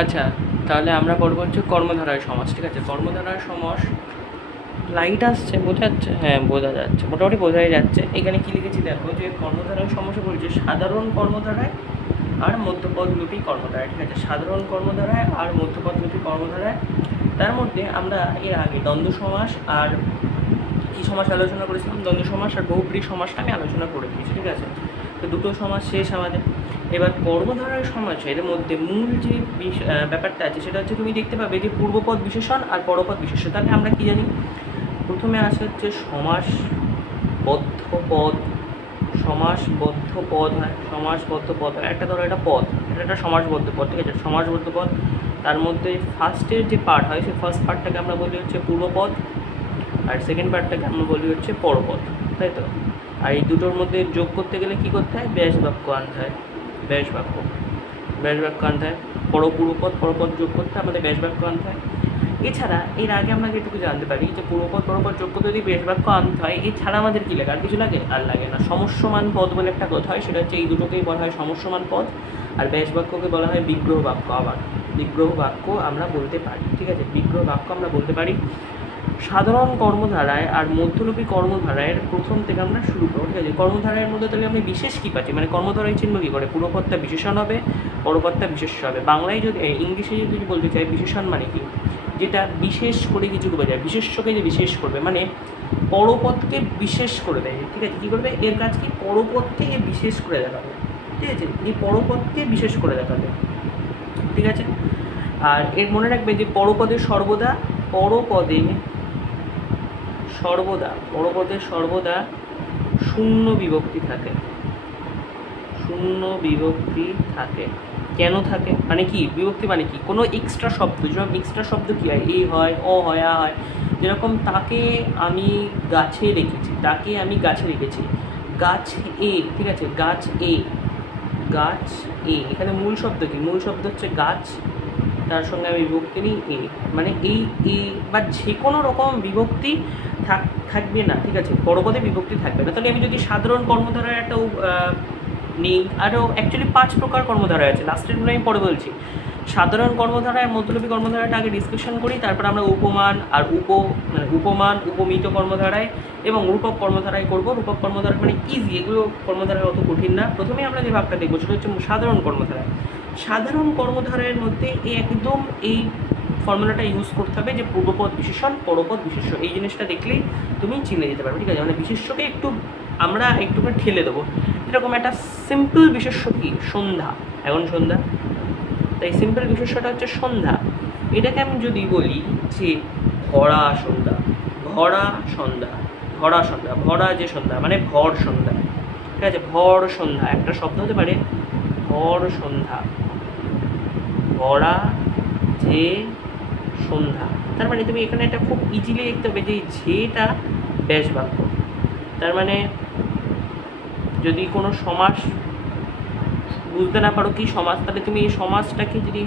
আচ্ছা, তাহলে আমরা পড়বো হচ্ছে কর্মধারয় সমাস। ঠিক আছে, কর্মধারয় সমাস। লাইট আসছে, বোঝা যাচ্ছে? হ্যাঁ, বোঝা যাচ্ছে, মোটামুটি বোঝাই যাচ্ছে। এখানে কি লিখেছি দেখো, যে কর্মধারয় সমাসে বলছে সাধারণ কর্মধারায় আর মধ্যপদলোপী কর্মধারায়। ঠিক আছে, সাধারণ কর্মধারায় আর মধ্যপদলোপী কর্মধারায়। তার মধ্যে আমরা এর আগে দ্বন্দ্ব সমাস আর কি সমাস আলোচনা করেছিলাম, দ্বন্দ্ব সমাস আর বহুব্রী সমাসটা আমি আলোচনা করে দিয়েছি। ঠিক আছে, তো দুটো সমাস শেষ আমাদের। এবার কর্মধারয় সমাসের মধ্যে মূল যে ব্যাপারটা আছে সেটা হচ্ছে, তুমি দেখতে পাবে যে পূর্বপদ বিশেষণ আর পরপদ বিশেষণ। তাহলে আমরা কি জানি, প্রথমে আসে হচ্ছে সমাসবদ্ধ পদ। সমাসবদ্ধ পদ হয়, সমাসবদ্ধ পদ হয়। একটা ধরো এটা পদ, এটা একটা সমাসবদ্ধ পদ। ঠিক আছে, সমাসবদ্ধ পদ। তার মধ্যে ফার্স্টের যে পার্ট হয় সেই ফার্স্ট পার্টটাকে আমরা বলি হচ্ছে পূর্বপদ, আর সেকেন্ড পার্টটাকে আমরা বলি হচ্ছে পরপদ, তাই তো? আর এই দুটোর মধ্যে যোগ করতে গেলে কী করতে হয়, ব্যাস বাক্য আনতে হয়। ব্যাস বাক্য আনতে হয়। পূর্বপদ পরপদ যোগ করতে আমাদের ব্যাস বাক্য আনতে হয়। এছাড়া এর আগে আমরা যেটুকু জানতে পারি যে পূর্বপদ পরপদ যোগ করতে যদি ব্যাস বাক্য আনতে হয়, এছাড়া আমাদের কী লাগে, আর কিছু লাগে? আর লাগে না। সমস্যমান পদ বলে একটা কথা হয়, সেটা হচ্ছে এই দুটোকেই বলা হয় সমস্যমান পদ, আর ব্যাস বাক্যকে বলা হয় বিগ্রহ বাক্য। আবার বিগ্রহ বাক্য আমরা বলতে পারি। ঠিক আছে, বিগ্রহ বাক্য আমরা বলতে পারি। সাধারণ কর্মধারায় আর মধ্যলোপী কর্মধারায়ের প্রথম থেকে আমরা শুরু করবো। ঠিক আছে, কর্মধারায়ের মধ্যে তাহলে আমি বিশেষ কী পাচ্ছি, মানে কর্মধারায় চিহ্ন কী করে, পূর্বপদটা বিশেষণ হবে, পরপদটা বিশেষ্য হবে। বাংলায় যদি, ইংলিশে যদি বলতে চাই বিশেষণ মানে কি, যেটা বিশেষ করে কিছুকে বোঝায়, বিশেষ্যকে যে বিশেষ করবে, মানে পরপদকে বিশেষ করে দেয়। ঠিক আছে, কী করবে, এর কাজ কি, পরপদকে বিশেষ করে দেখাবে। ঠিক আছে, এই পরপদকে বিশেষ করে দেখাবে। ঠিক আছে, আর এর মনে রাখবে যে পরপদে সর্বদা শূন্য বিভক্তি থাকে। শূন্য বিভক্তি থাকে। কেন থাকে, মানে কি বিভক্তি, মানে কি কোনো এক্সট্রা শব্দ, যেরকম এক্সট্রা শব্দ কী হয়, এ হয়, অ হয়, আ হয়। যেরকম তাকে আমি গাছে রেখেছি, গাছ এ। ঠিক আছে, গাছ এ, এখানে মূল শব্দ কি, মূল শব্দ হচ্ছে গাছ, তার সঙ্গে আমি বিভক্তি নিই এ, মানে এই এ বা যে কোনো রকম বিভক্তি থাকবে না। ঠিক আছে, পরপদে বিভক্তি থাকবে না। তাহলে আমি যদি সাধারণ কর্মধারার একটা নিই, আরও অ্যাকচুয়ালি 5 প্রকার কর্মধারা আছে, লাস্টেরগুলো আমি পরে বলছি। সাধারণ কর্মধারায় মধ্যলোপী কর্মধারাটা আগে ডিসকাশন করি, তারপর আমরা উপমান আর উপমিত কর্মধারায় এবং রূপক কর্মধারায় করব। রূপক কর্মধারা মানে ইজি, এগুলো কর্মধারায় অত কঠিন না। প্রথমেই আমরা যে ভাবটা দেখবো সেটা হচ্ছে সাধারণ কর্মধারায়। সাধারণ কর্মধারায়ের মধ্যে একদম এই ফর্মুলাটা ইউজ করতে হবে যে পূর্বপদ বিশেষণ, পরপদ বিশেষ্য। এই জিনিসটা দেখলেই তুমি চিনে যেতে পারবে। ঠিক আছে, মানে বিশেষ্যকে আমরা একটু করে ঠেলে দেবো। এরকম একটা সিম্পল বিশেষ্য কি, সন্ধ্যা। এখন সন্ধ্যা, তাই সিম্পল বিশেষ্যটা হচ্ছে সন্ধ্যা। এটাকে আমি যদি বলি যে ভরা সন্ধ্যা, ভরা যে সন্ধ্যা মানে ভর সন্ধ্যা। ঠিক আছে, ভর সন্ধ্যা একটা শব্দ হতে পারে, ভর সন্ধ্যা, ভরা যে সন্ধ্যা। তার মানে তুমি এখানে একটা খুব ইজিলি দেখতে হবে যে যেটা ব্যাস বাক্য। তার মানে যদি কোনো সমাস বুঝতে না পারো কি সমাস, তাহলে তুমি এই সমাসটাকে যদি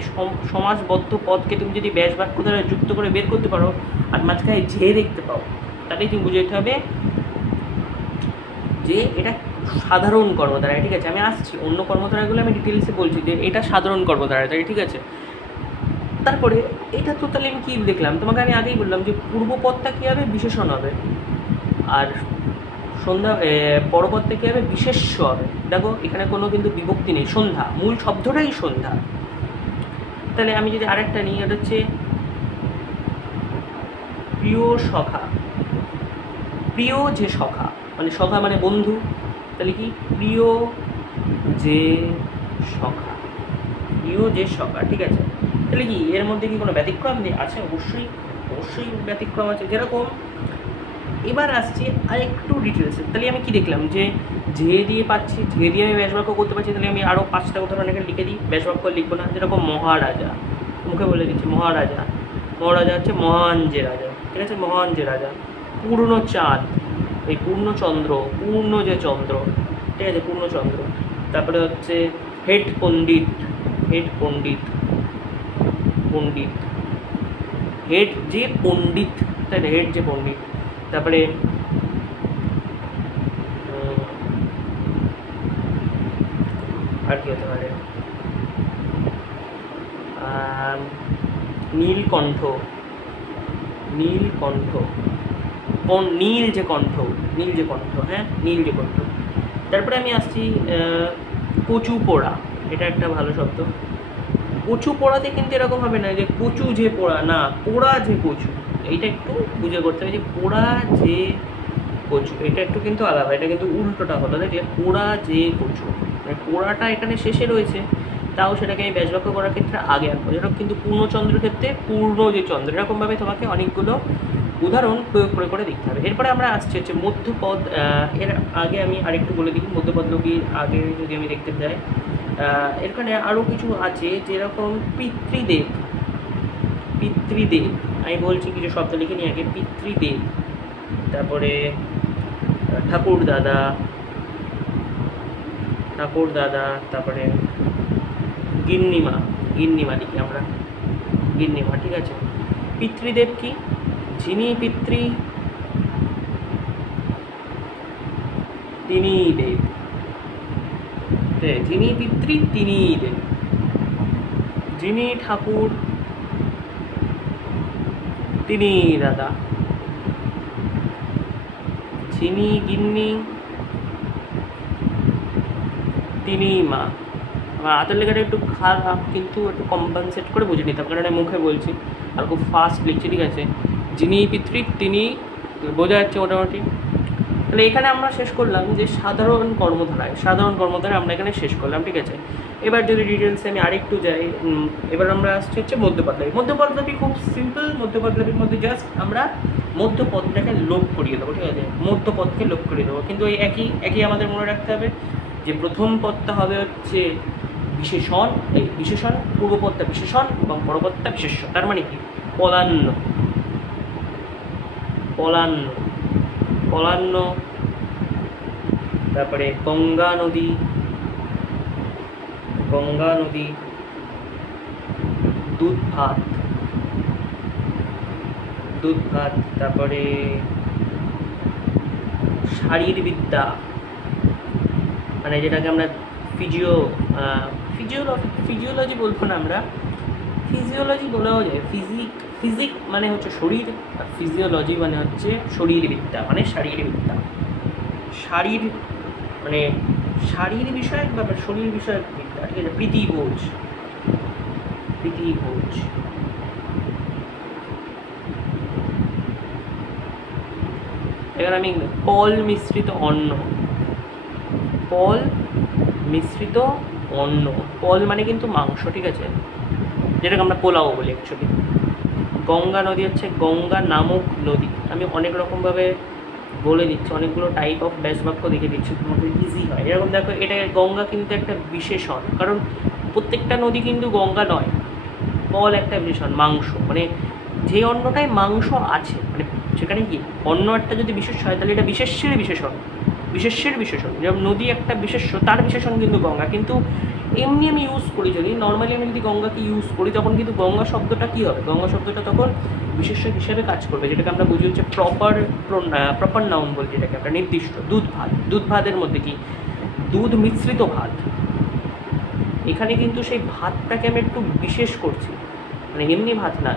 সমাসবদ্ধ পদকে তুমি যদি ব্যাস বাক্য দ্বারা যুক্ত করে বের করতে পারো আর মাঝখানে যে দেখতে পাও, তাহলে তুমি বুঝে যেতে হবে যে এটা সাধারণ কর্মধারায়। ঠিক আছে, আমি আসছি, অন্য কর্মধারাগুলো আমি ডিটেলসে বলছি যে এটা সাধারণ কর্মধারায়। তাই ঠিক আছে, তারপরে এটা তো তাহলে আমি কী দেখলাম, তোমাকে আমি আগেই বললাম যে পূর্বপদটা কী হবে, বিশেষণ হবে, আর পরপদটা কী হবে, বিশেষ্য হবে। দেখো এখানে কোনো কিন্তু বিভক্তি নেই, সন্ধ্যা, মূল শব্দটাই সন্ধ্যা। তাহলে আমি যদি আরেকটা নিই, এটা হচ্ছে প্রিয় সখা। প্রিয় যে সখা, মানে সখা মানে বন্ধু, তাহলে কি প্রিয় যে সখা, ঠিক আছে। তাহলে কি এর মধ্যে কি কোনো ব্যতিক্রম আছে? অবশ্যই ব্যতিক্রম আছে। যেরকম এবার আসছি আর একটু ডিটেলসে, তাহলে আমি কি দেখলাম যে দিয়ে পাচ্ছি, দিয়ে আমি ব্যাস বাক্য করতে পারছি। তাহলে আমি আরও 5টা উদাহরণ এখানে লিখে দিই, ব্যাস বাক্য লিখবো না। যেরকম মহারাজা, মুখে বলে দিচ্ছি, মহারাজা হচ্ছে মহান যে রাজা। ঠিক আছে, মহান যে রাজা। পূর্ণচাঁদ, এই পূর্ণচন্দ্র, পূর্ণ যে চন্দ্র। ঠিক আছে, পূর্ণচন্দ্র। তারপরে হচ্ছে হেড পণ্ডিত, হেড যে পণ্ডিত, তাই না, হেড যে পণ্ডিত। তারপরে আর কি হতে পারে, নীলকণ্ঠ, নীলকণ্ঠ, নীল যে কণ্ঠ, নীল যে কণ্ঠ, হ্যাঁ নীল যে কণ্ঠ। তারপরে আমি আসছি কচু পোড়া, এটা একটা ভালো শব্দ। কচু পোড়াতে কিন্তু এরকম হবে না যে কচু যে পোড়া, না, পোড়া যে কচু, এইটা একটু বুঝে করতে হবে যে পোড়া যে কচু, এটা একটু কিন্তু আলাদা, এটা কিন্তু উল্টোটা হলো, দেখলে পোড়া যে কচু, মানে পোড়াটা এখানে শেষে রয়েছে, তাও সেটাকে আমি ব্যাসবাক্য করার ক্ষেত্রে আগে আনবো। যেরকম কিন্তু পূর্ণচন্দ্রের ক্ষেত্রে পূর্ণ যে চন্দ্র, এরকমভাবে তোমাকে অনেকগুলো উদাহরণ প্রয়োগ করে করে দেখতে হবে। এরপরে আমরা আসছি হচ্ছে মধ্যপদ। এর আগে আমি আরেকটু বলে দিই, মধ্যপদ লোকীর আগে যদি আমি দেখতে যাই, এখানে আরও কিছু আছে, যেরকম পিতৃদেব, পিতৃদেব, আমি বলছি কিছু শব্দ লিখে নিই আগে। পিতৃদেব, তারপরে ঠাকুর দাদা, ঠাকুর দাদা, তারপরে গিন্নিমা, গিন্নিমা লিখি আমরা, গিন্নিমা, ঠিক আছে। পিতৃদেব কি, যিনি পিতৃ তিনি দেব, যিনি পিতৃ তিনি দেব, যিনি ঠাকুর তিনি দাদা, যিনি গিন্নি তিনি মা। আমার হাতের লেখাটা একটু খারাপ, কিন্তু একটু কম্পেনসেট করে বুঝে নিতাম, কারণ আমি মুখে বলছি আর খুব ফাস্ট লিখছি, ঠিক আছে। যিনি পিতৃ তিনি, বোঝা যাচ্ছে মোটামুটি। তাহলে এখানে আমরা শেষ করলাম যে সাধারণ কর্মধারায়, সাধারণ কর্মধারায় আমরা এখানে শেষ করলাম, ঠিক আছে। এবার যদি ডিটেলসে আমি আরেকটু যাই, এবার আমরা আসছি হচ্ছে মধ্যপদলাপী। মধ্যপদলাপী খুব সিম্পল, মধ্যপদলাপীর মধ্যে জাস্ট আমরা মধ্যপদটাকে লোপ করিয়ে দেবো, ঠিক আছে, মধ্যপদকে লোপ করিয়ে দেবো। কিন্তু এই একই আমাদের মনে রাখতে হবে যে প্রথম পদটা হবে হচ্ছে বিশেষণ, এই বিশেষণ, পূর্বপদটা বিশেষণ এবং পরপদটা বিশেষ্য। তার মানে কি, পলান্ন, পলান্ন, পলান্ন, তারপরে গঙ্গা নদী, গঙ্গা নদী, দুধ ভাত, দুধ ভাত, তারপরে শারীরবিদ্যা, মানে যেটাকে আমরা ফিজিওলজি বলবো না, আমরা ফিজিওলজি বলেও যায়, ফিজিক মানে হচ্ছে শরীর, আর ফিজিওলজি মানে হচ্ছে শরীরবিদ্যা, মানে শারীরবিদ্যা, শারীর মানে শারীর বিষয়ক বা শরীর বিষয়ক বিদ্যা, ঠিক আছে। প্রীতিভোজ, প্রীতিভোজ, এবার আমি পল মিশ্রিত অন্ন, পল মিশ্রিত অন্ন, পল মানে কিন্তু মাংস, ঠিক আছে, যেটাকে আমরা পোলাও বলি অ্যাকচুয়ালি। গঙ্গা নদী হচ্ছে গঙ্গা নামক নদী। আমি অনেক রকমভাবে বলে দিচ্ছি, অনেকগুলো টাইপ অফ ব্যাসবাক্য দেখে দিচ্ছি, তোমাদের ইজি হয়। এরকম দেখো, এটা গঙ্গা কিন্তু একটা বিশেষণ, কারণ প্রত্যেকটা নদী কিন্তু গঙ্গা নয়। পল একটা বিশেষণ, মাংস মানে যে অন্নটায় মাংস আছে, মানে সেখানে কি অন্য একটা যদি বিশেষ হয় তাহলে এটা বিশেষ্যের বিশেষণ, বিশেষ্যের বিশেষণ। যেমন নদী একটা বিশেষ্য, তার বিশেষণ কিন্তু গঙ্গা। কিন্তু এমনি আমি ইউজ করি, যদি নর্মালি আমি যদি গঙ্গাকে ইউজ করি, তখন কিন্তু গঙ্গা শব্দটা কী হবে, গঙ্গা শব্দটা তখন বিশেষ্য হিসেবে কাজ করবে, যেটাকে আমরা বুঝি হচ্ছে প্রপার নাউন বলি, যেটাকে আমরা নির্দিষ্ট। দুধ ভাত, দুধ ভাতের মধ্যে কি, দুধ মিশ্রিত ভাত, এখানে কিন্তু সেই ভাতটাকে আমি একটু বিশেষ করছি, মানে এমনি ভাত না,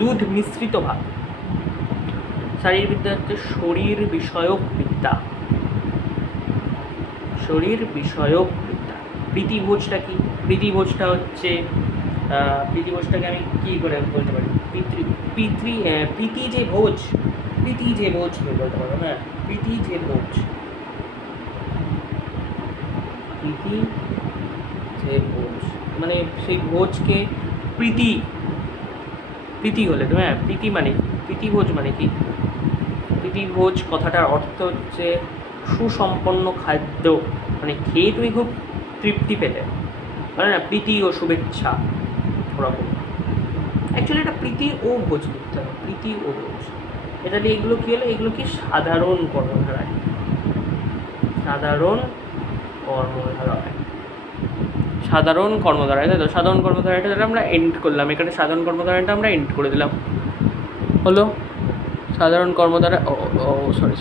দুধ মিশ্রিত ভাত। শারীরবিদ্যা হচ্ছে শরীর বিষয়ক বিদ্যা, শরীর বিষয়ক বিদ্যা। প্রীতিভোজটা কি, প্রীতিভোজটা হচ্ছে, প্রীতিভোজটাকে আমি কী করে বলতে পারি, প্রীতি যে ভোজ, প্রীতি যে ভোজ বলতে পারবো, হ্যাঁ, প্রীতি যে ভোজ, প্রীতি যে ভোজ, মানে সেই ভোজকে প্রীতি, প্রীতি হলে, হ্যাঁ, প্রীতি মানে প্রীতিভোজ মানে কি, প্রীতিভোজ কথাটার অর্থ হচ্ছে সুসম্পন্ন খাদ্য, মানে খেয়ে তুমি খুব তৃপ্তি পেলে, মানে না, প্রীতি ও শুভেচ্ছা ওরকম। অ্যাকচুয়ালি এটা প্রীতি ও ভোজ লিখতে হবে, প্রীতি ও ভোজ। এটা দিয়ে এগুলো কী হলো, এগুলো কি সাধারণ কর্মধারায়, সাধারণ কর্মধারায়, সাধারণ কর্মধারায়, তাই তো। সাধারণ কর্মধারাটা তাহলে আমরা এন্ড করলাম, এখানে সাধারণ কর্মধারাটা আমরা এন্ড করে দিলাম, হলো সাধারণ কর্মধারা। ও সরি,